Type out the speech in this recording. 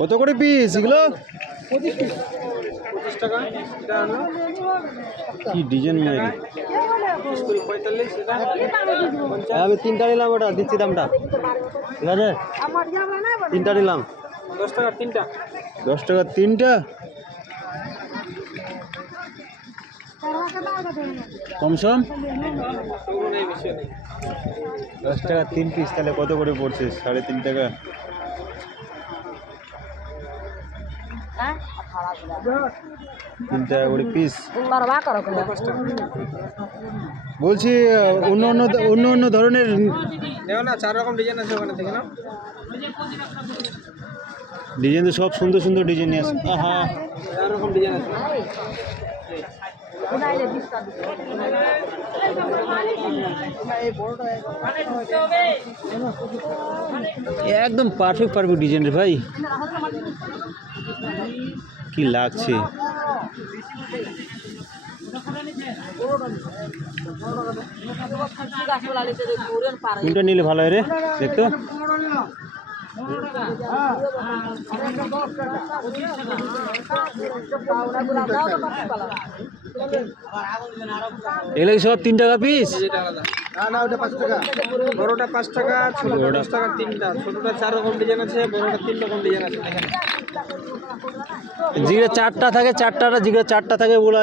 কত করে পিস এগুলো? 25 টাকা। এটা হলো কি ডিজাইন মেরে 45 এটা আমি তিনটা নিলাম, ওটা দিচ্ছি দামটা, ঠিক আছে? তিনটা নিলাম 10 টাকা তিনটা। 10 টাকা তিনটা, কমসম ওগুলো নেই, বেশি নেই। 10 টাকা 3 পিস, তাহলে কত করে পড়ছে? 3.5 টাকা। তিন টাকা করে পিস বলছি। অন্য অন্য অন্য অন্য ধরনের দেখো না, 4 রকম ডিজাইন আছে ওখানে থেকে না। ডিজাইন তো সব সুন্দর সুন্দর ডিজাইন নিয়ে আসে। হ্যাঁ 4 রকম ডিজাইন আছে। একদম পারফেক্ট পারফেক্ট ডিজাইন রে ভাই, কি লাগছে। কোনটা নিলে ভালো হয় রে দেখতো? এগুলো কি সব 3 টাকা পিস? এটা আলাদা। না ওটা 5 টাকা। বড়টা 5 টাকা, ছোটটা 10 টাকা তিনটা। ছোটটা 4 রকম ডিজাইন আছে, বড়টা 3 রকম ডিজাইন আছে। দেখেন যেগুলো 4টা থাকে, 4টা যেগুলো 4টা থাকে ওগুলো